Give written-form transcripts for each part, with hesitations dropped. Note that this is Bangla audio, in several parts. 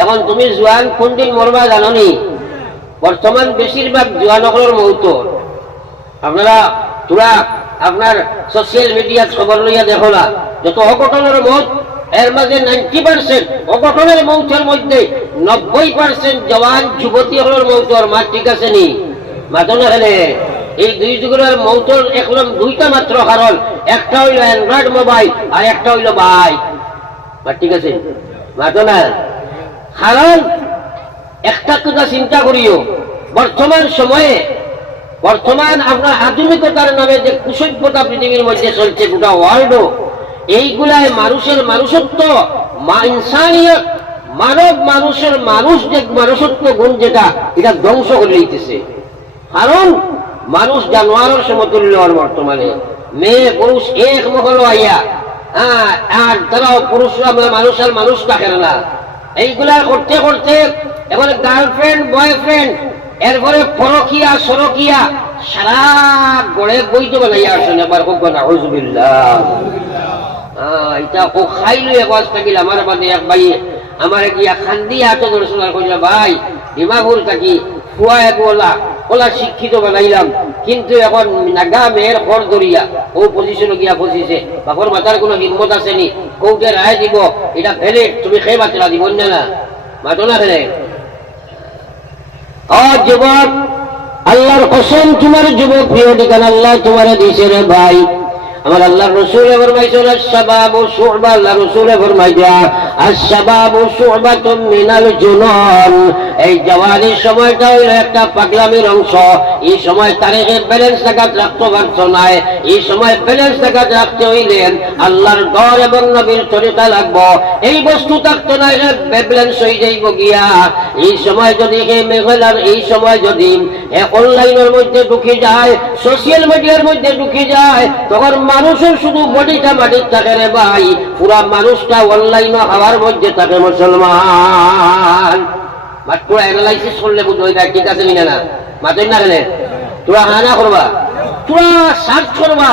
এখন তুমি জোয়ান কোন দিন মরবা জাননি? বর্তমান বেশিরভাগ জোয়ানসকলের মৌত আপনারা তোরা আপনার সোশ্যাল মিডিয়াত খবর লইয়া দেখো না, যত অঘটনের মত এর মাঝে 90% অঘটনের মৌতের মধ্যে 90% জওয়ান যুবতী হলের মৌতর মা, ঠিক আছে নি? মাতো না খেলে এই দুই যুগের মৌতর একদম দুইটা মাত্র কারণ, একটা হইল অ্যান্ড্রয়েড মোবাইল আর একটা হইল বাইক, ঠিক আছে? মাতো না কারণ একটা কথা চিন্তা করিও, বর্তমান সময়ে বর্তমান আপনার আধুনিকতার নামে যে কুসভ্যতা পৃথিবীর মধ্যে চলছে গোটা ওয়ার্ল্ড, এইগুলায় মানুষের মানুষত্ব, ইনসানিয়ত, মানব মানুষের মানুষ যে মানুষত্ব গুণ যেটা এটা ধ্বংস করে দিতেছে। কারণ মানুষ জানোয়ারের সমতুল্য বর্তমানে, মেয়ে পুরুষ এক মহল আইয়া, আর তারাও পুরুষরা মানুষ আর মানুষ থাকে না। এইগুলা করতে করতে এখন গার্লফ্রেন্ড বয়ফ্রেন্ড, এরপরে পরকিয়া সরকিয়া সারা গড়ে বইতে বানাইয়া আসেন। এবার হোক না হুজুবিল্লাহ, এটা ও খাইলো একবার থাকিল আমার বাদে এক ভাই আমার গিয়া খান্দি হাতে দর্শন করিল, ভাই ডিমাপুর থাকি ফুয়া এক ওলা শিক্ষিত বানাইলাম, কিন্তু এখন নাগা মেয়ের খর ধরিয়া ও পজিশনে গিয়া ফসিছে, বাপর মাথার কোনো হিম্মত আসেনি, কোর্টে রায় দিব এটা ফেলে তুমি খেয়ে বাচ্চা দিব না, মাতো না ফেলে। যুবক, আল্লাহর কসম তোমার যুবক প্রিয় ঠিকানা আল্লাহ তোমার দিছে রে ভাই। আমার আল্লাহ রসুলে ফরমাইছেন আশ-শাবাবু শু'বা, আল্লাহ রসুলে ফরমাইয়া আশ-শাবাবু শু'বাতুম মিনাল জুনুন, এই জওয়ানির সময়টা হইল একটা পাগলামির অংশ। এই সময় তারিখে ব্যালেন্স রাখতে পারছো না, এই সময় ব্যালেন্স রাখতে হইলেন আল্লাহর ডর এবং নবীর তরিকা লাগবো। এই বস্তু থাকতো না, ব্যালেন্স হয়ে যাইব গিয়া। এই সময় যদি মেঘলার এই সময় যদি অনলাইনের মধ্যে ঢুকে যায়, সোশ্যাল মিডিয়ার মধ্যে ঢুকে যায়, তখন মানুষের শুধু বডিটা মাটির থাকে রে ভাই, পুরা মানুষটা অনলাইন হওয়ার মধ্যে থাকে। মুসলমান মাত্র অ্যানালাইসিস করলে বুঝতে হয় ঠিক আছে কিনা না, মাতেন না গেলে তোরা হানা করবা, তোরা সার্চ করবা,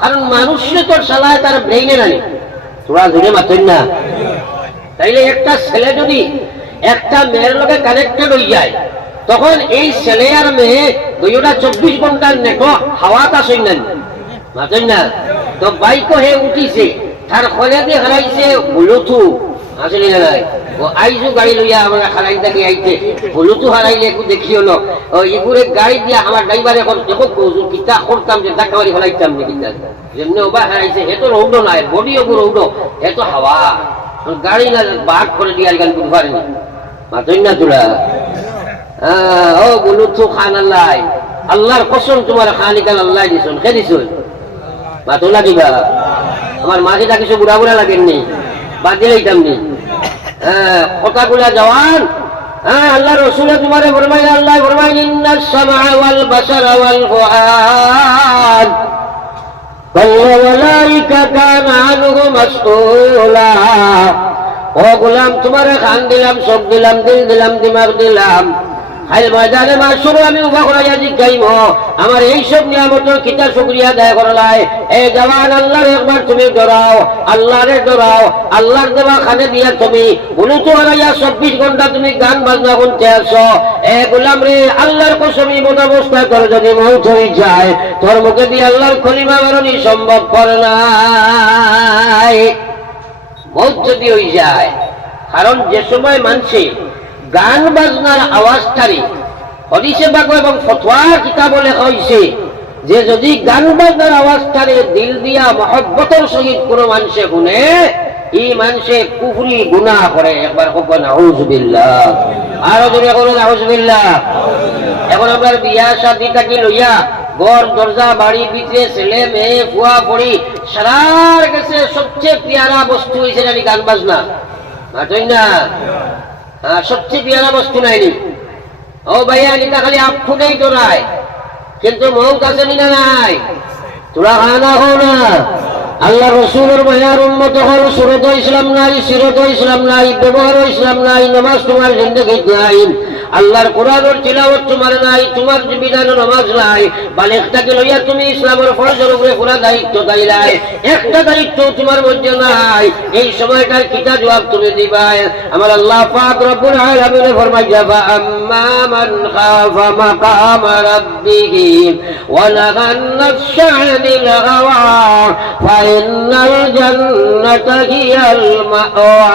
কারণ মানুষে তোর সালায় তার ব্রেইনে নানি, তোরা জুড়ে মাতেন না। তাইলে একটা ছেলে যদি একটা মেয়ের লোকে কানেক্টেড হয়ে যায়, তখন এই ছেলে আর মেয়ে দুইটা 24 ঘন্টার নেটওয়ার্ক হাওয়াটা সই নেন, মাতেন না। তো বাইকও হে উঠিছে, তার খলে দিয়ে হারাইছে ব্লুটুথ, আসলে নাই ও আইজু গাড়ি লইয়া আমরা হারাই থাকি আইতে ব্লুটুথ হারাইলে একটু দেখি হলো এগুলো গাড়ি দিয়া আমার ড্রাইভার এখন দেখো কিতা করতাম যে ধাক্কা মারি ফেলাইতাম নি, কিতা যেমনি ওবা হারাইছে হেতো রৌড নাই, বডি ওগুলো রৌড, হেতো হাওয়া গাড়ি না বাঘ করে দিয়ে গান করতে পারেনি, মাতেন না তোরা। ও ব্লুটুথ খান আল্লাহ, আল্লাহর কসম তোমার খানিকাল আল্লাহ দিছুন, খে দিছুন, মাতো না দিবা। আমার মাঝেটা কিছু বুড়া বুড়া লাগেননি, বাদ দিলাইতাম নি কথাগুলা জওয়ান। আল্লাহ রসুলে তোমারে ফরমাই, আল্লাহ ফরমাই ইন্নাস সামআ ওয়াল বাসারা ওয়াল ফুআদ ওয়াল মালাইকা কানা আনহু মাসউলা। ও গোলাম, তোমারে কান দিলাম, চোখ দিলাম, দিল দিলাম, দিমাগ দিলাম, হাইল ময়দানে মাসুর আমি উভা করাইয়া জিজ্ঞাইব আমার এইসব নিয়ামতের কিতা শুকরিয়া আদায় করলাই। এই জওয়ান, আল্লাহর একবার তুমি ডরাও, আল্লাহরে ডরাও, আল্লাহর দেওয়া খানে দিয়া তুমি বুলুতু হারাইয়া 24 ঘন্টা তুমি গান বাজনা শুনতে আসো। এ গোলাম রে, আল্লাহর কসমি মত অবস্থায় তোর যদি মৌত হয়ে যায়, তোর মুখে দিয়ে আল্লাহর খলিমা বারণী সম্ভব করে নাই, মৌত যদি হয়ে যায়। কারণ যে সময় মানছে গান বাজনার আওয়াজ টারি, হদিসে বাগ এবং ফতোয়ার কিতাব লেখা হয়েছে যে যদি গান বাজনার আওয়াজ টারে দিল দিয়া মহব্বতের সহিত কোনো মানুষে শুনে, এই মানুষে কুফরি গুনাহ করে। একবার হোক নাউযুবিল্লাহ, আরো জোরে করুন নাউযুবিল্লাহ। এখন আমরা বিয়া শাদী থাকি লইয়া ঘর দরজা বাড়ি ভিতরে ছেলে মেয়ে ফুয়া পড়ি সারার কাছে সবচেয়ে পিয়ারা বস্তু হয়েছে জানি গান বাজনা, মাতই না? সবচেয়ে পিয়ারা বস্তু নাইনি। ও ভাইয়া, এটা খালি আপনি তো নাই, কিন্তু মৌত আছে না নাই? তোরা খানা হও না। আল্লাহ রসুলের মায়ার উন্মত হল, সুরত ইসলাম নাই, সিরত ইসলাম নাই, ব্যবহার ইসলাম নাই, নামাজ তোমার জিন্দেগি নাই, আল্লাহর কোরআনের তিলাওয়াত তোমার নাই, তোমার বিধানের নামাজ নাই, বালিগটাকে লইয়া তুমি ইসলামের ফরজের উপরে পুরা দায়িত্ব দাইলাই, একটা দায়িত্ব তোমার মধ্যে নাই। এই সময়টার কিতা জবাব তুমি দিবাই? আমার আল্লাহ পাক রব্বুল আলামিন ফরমাইয়া বা আম্মা মান খাফা মাকাম রাব্বিহি ওয়া নাহান নাফসা আনিল হাওয়া ফাইন্নাল জান্নাতা হিয়াল মাওয়া।